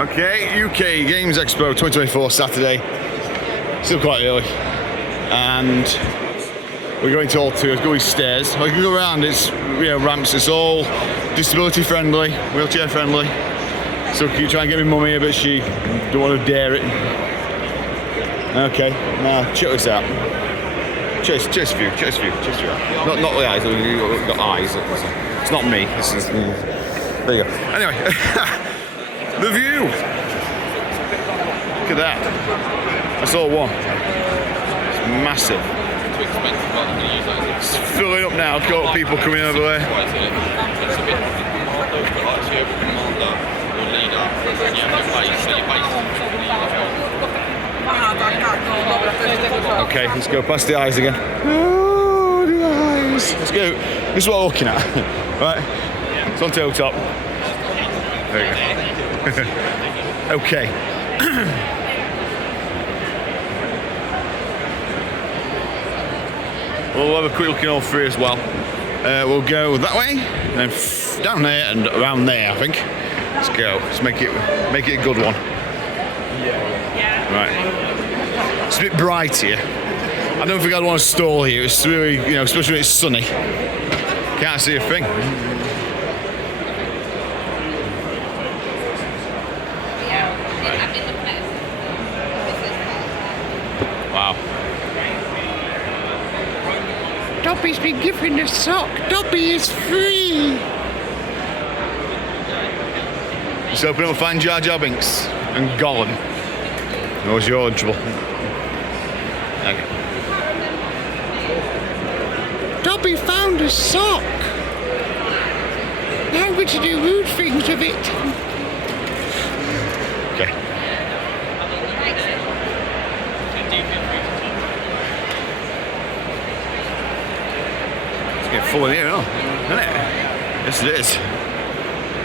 Okay, UK Games Expo 2024 Saturday. Still quite early, and we're going to all two. Go these stairs. I can go around. It's ramps. It's all disability friendly, wheelchair friendly. So can you try and get my mum here, but she don't want to dare it. Okay, now check this out. Chase view. Not the eyes. You've got eyes. It's not me. This is. There you go. Anyway, the view. Look at that. That's all one. It's massive. It's filling up now. Got people coming over there. Okay, let's go past the eyes again. Oh, the eyes. Let's go. This is what I'm looking at. Right. It's on tabletop. There you go. Okay. We'll have a quick look in all three as well. We'll go that way, and then down there and around there, I think. Let's go. Let's make it a good one. Right. It's a bit bright here. I don't think I'd want to stall here. It's really, especially when it's sunny. Can't see a thing. Wow. Dobby's been given a sock. Dobby is free. Let's open up and find Jar Jar Binks and Gollum. Or was you're in trouble. Okay. Dobby found a sock. Now I'm going to do rude things with it. Okay. It's getting full in here, isn't it? Yes, it is.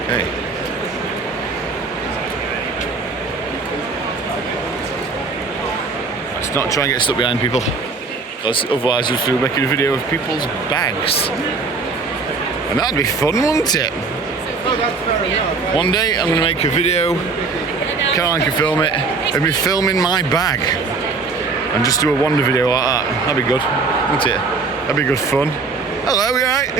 Okay. Let's not try and get stuck behind people, because otherwise we'll be making a video of people's bags. And that'd be fun, wouldn't it? One day I'm going to make a video, Caroline can film it, and me filming my bag. And just do a wonder video like that. That'd be good, wouldn't it? That'd be good fun. Hello, you alright?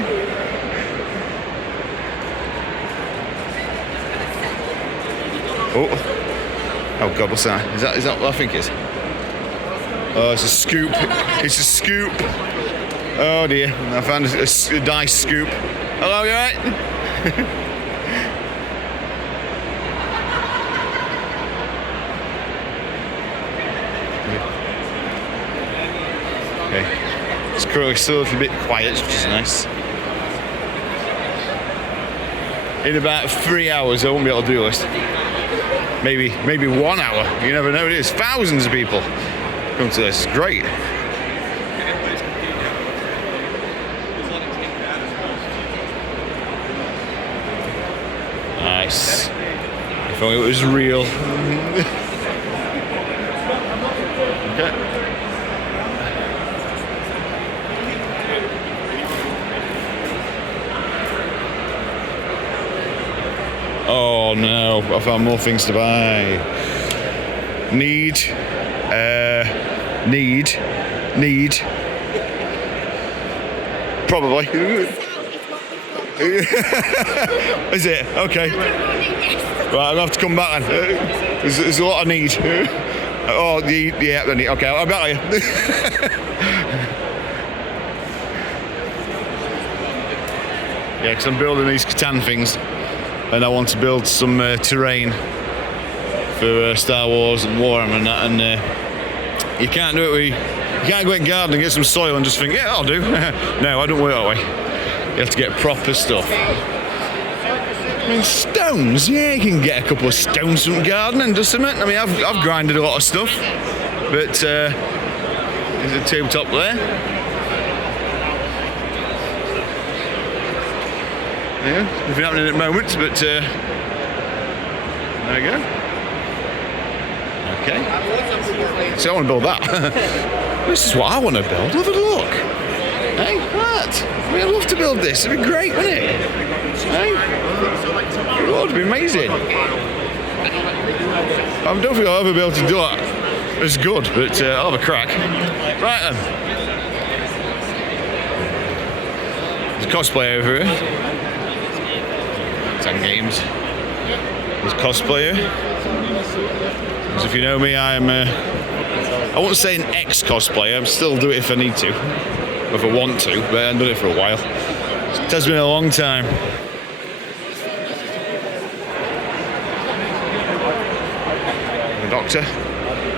Oh God, what's that? Is that what I think it is? Oh, it's a scoop. It's a scoop. Oh dear, I found a dice scoop. Hello, you alright? Okay. It's currently still a little bit quiet, which is nice. In about 3 hours, I won't be able to do this. Maybe 1 hour. You never know. It is thousands of people come to this. It's great. Nice. If only it was real. Okay. Oh no, I found more things to buy. Need. Probably. Is it? Okay. Right, I'm gonna have to come back then. There's a lot I need. Oh, yeah, I need. Okay, I'll back you. Yeah, because I'm building these Catan things, and I want to build some terrain for Star Wars and Warhammer and that, and you can't do it with. You can't go in garden and get some soil and just think, yeah, I'll do. No, I don't work that way. You have to get proper stuff. I mean, stones, yeah, you can get a couple of stones from the garden and do something. I mean, I've grinded a lot of stuff, but there's a tabletop there. Yeah, nothing happening at the moment, but there we go. Okay. So I want to build that. This is what I want to build. Have a look. Hey, that. I mean, I'd love to build this. It'd be great, wouldn't it? Hey? It would be amazing. I don't think I'll ever be able to do that as good, but I'll have a crack. Right then. There's a cosplayer over here. 10 games. There's a cosplayer. As if you know me, I wouldn't say an ex-cosplayer. I'm still do it if I need to, or if I want to, but I haven't done it for a while. It has been a long time. The Doctor,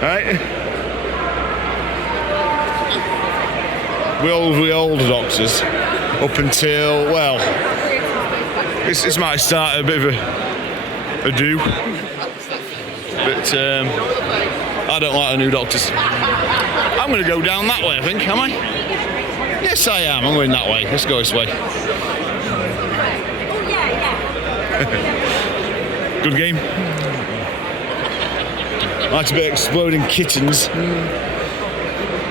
right? We old Doctors, up until, well, this might start a bit of a do, but I don't like the new Doctors. I'm going to go down that way, I think, am I? Yes, I am. I'm going that way. Let's go this way. Good game. That's a bit of exploding kittens.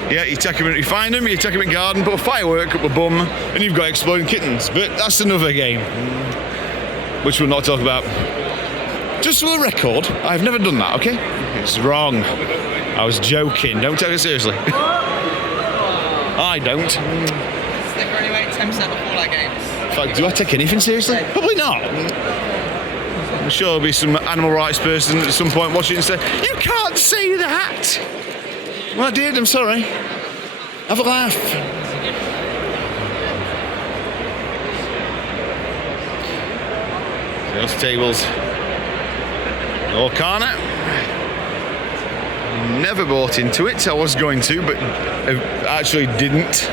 Yeah, you take them, you find them, you take them in the garden, put a firework up the bum, and you've got exploding kittens. But that's another game, which we'll not talk about. Just for the record, I've never done that, okay? It's wrong. I was joking. Don't take it seriously. I don't. They've only made 10% of all our games. In fact, do I take anything seriously? Probably not. I'm sure there'll be some animal rights person at some point watching and say, "You can't say that." Well, I did. I'm sorry. Have a laugh. Those tables. All corner. Never bought into it. I was going to, but I actually didn't.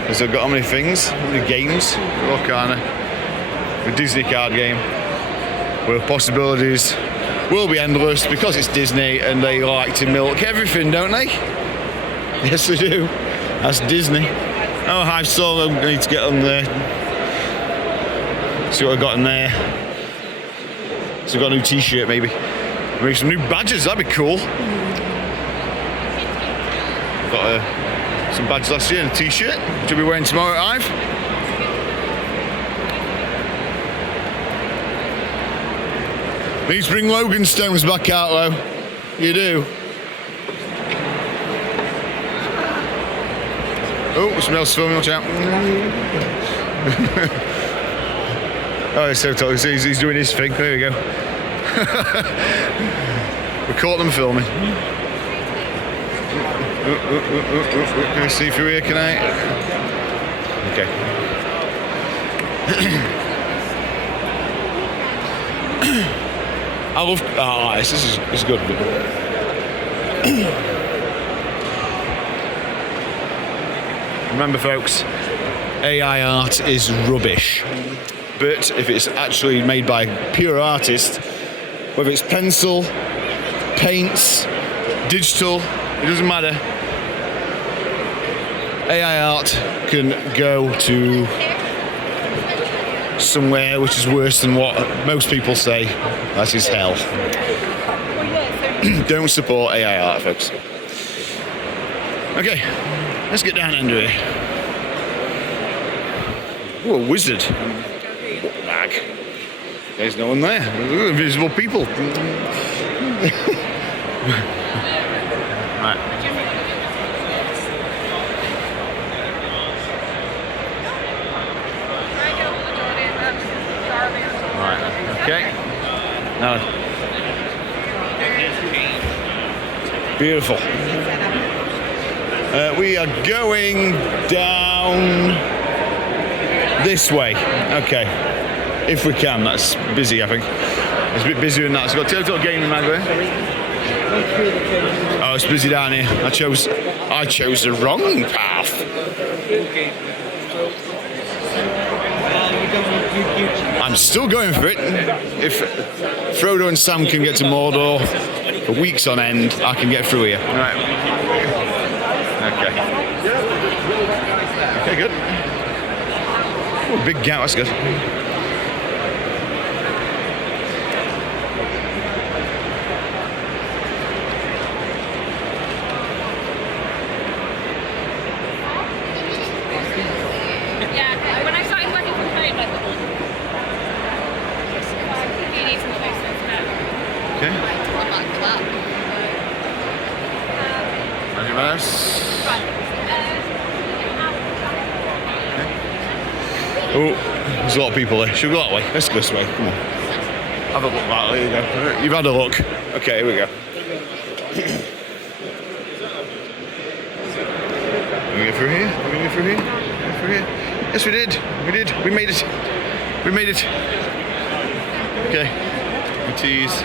Because I've got how many things? How many games? All corner. A Disney card game. Where possibilities will be endless because it's Disney and they like to milk everything, don't they? Yes, they do. That's Disney. Oh, hi, so I need to get on there. See what I got in there. So I got a new t-shirt, maybe. Maybe some new badges, that'd be cool. Got some badges last year and a t-shirt, which I'll be wearing tomorrow at Hive. Need to bring Logan Stones back out, though. You do. Oh, somebody else filming, watch out. Oh, he's so tall. He's doing his thing. There we go. We caught them filming. Can I see through here? Can I? Okay. I love. Oh, this is good. Remember, folks, AI art is rubbish. But if it's actually made by a pure artist, whether it's pencil, paints, digital, it doesn't matter. AI art can go to somewhere which is worse than what most people say. That is hell. Don't support AI art, folks. Okay, let's get down into it. Oh, a wizard. Bag. There's no one there. Invisible people. Right. Right. Okay. Now. Beautiful. We are going down this way. Okay. If we can. That's busy, I think. It's a bit busier than that. So I've got Total Gaming Mag there. Oh, it's busy down here. I chose the wrong path. I'm still going for it. If Frodo and Sam can get to Mordor for weeks on end, I can get through here. All right. Okay. Okay, good. Oh, big gap. That's good. Okay. Anyone else? Okay. Oh, there's a lot of people there. Should we go that way? Let's go this way. Come on. Have a look back. There you go. You've had a look. Okay, here we go. Can we go through here? Can we go through here? Go through here? Yes, we did. We did. We made it. We made it. Okay. We tease.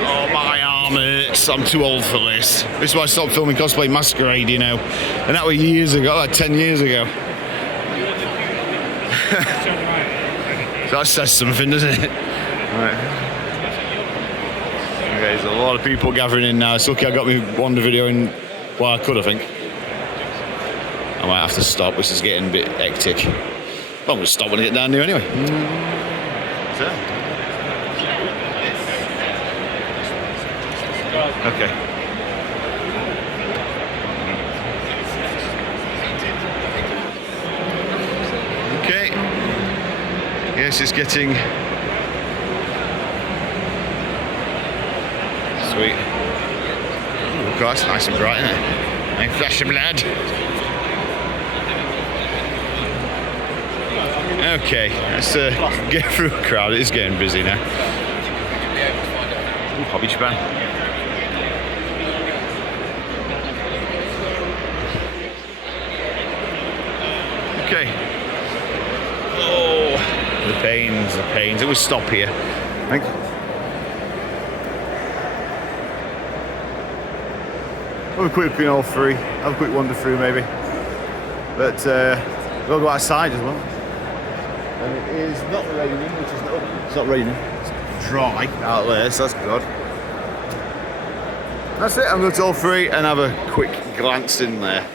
Oh, my arm hurts. I'm too old for this. This is why I stopped filming Cosplay Masquerade, you know. And that was years ago, like 10 years ago. So that says something, doesn't it? Right. Okay, there's a lot of people gathering in now. It's lucky I got me Wonder video in. Well, I could, I think. I might have to stop. This is getting a bit hectic. Well, I'm going to stop when I get down there anyway. So. Okay. Okay. Yes, it's getting sweet. Oh, God, it's nice and bright, isn't it? Nice flash of blood. Okay, let's get through a crowd. It is getting busy now. Ooh, Hobby Japan. Okay. Oh, the pains, the pains. It will stop here. Thank you. Have a quick look in all three. Have a quick wander through maybe. But we'll go outside as well. And it is not raining, which is not. It's not raining. It's dry out there, so that's good. That's it. I'm going to all three and have a quick glance in there.